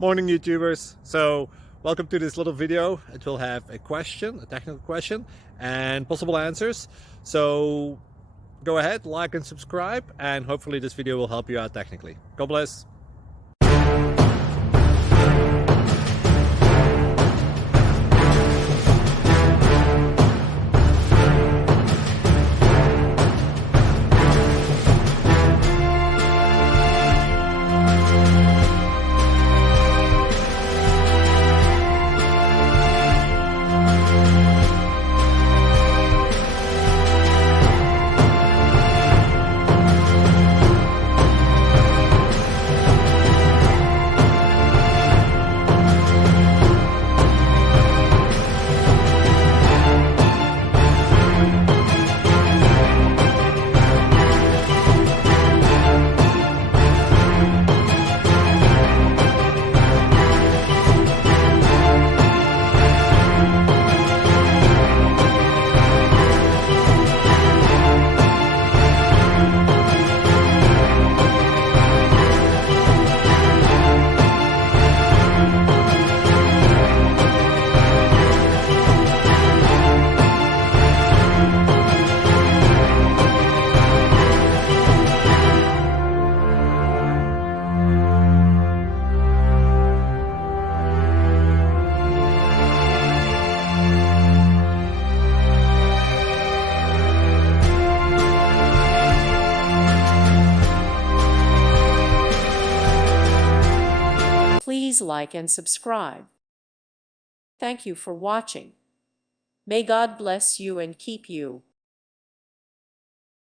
Morning YouTubers. So welcome to this little video. It will have a question, a technical question, and possible answers. So go ahead, like and subscribe, and hopefully this video will help you out technically. God bless. Please like and subscribe. Thank you for watching. May God bless you and keep you.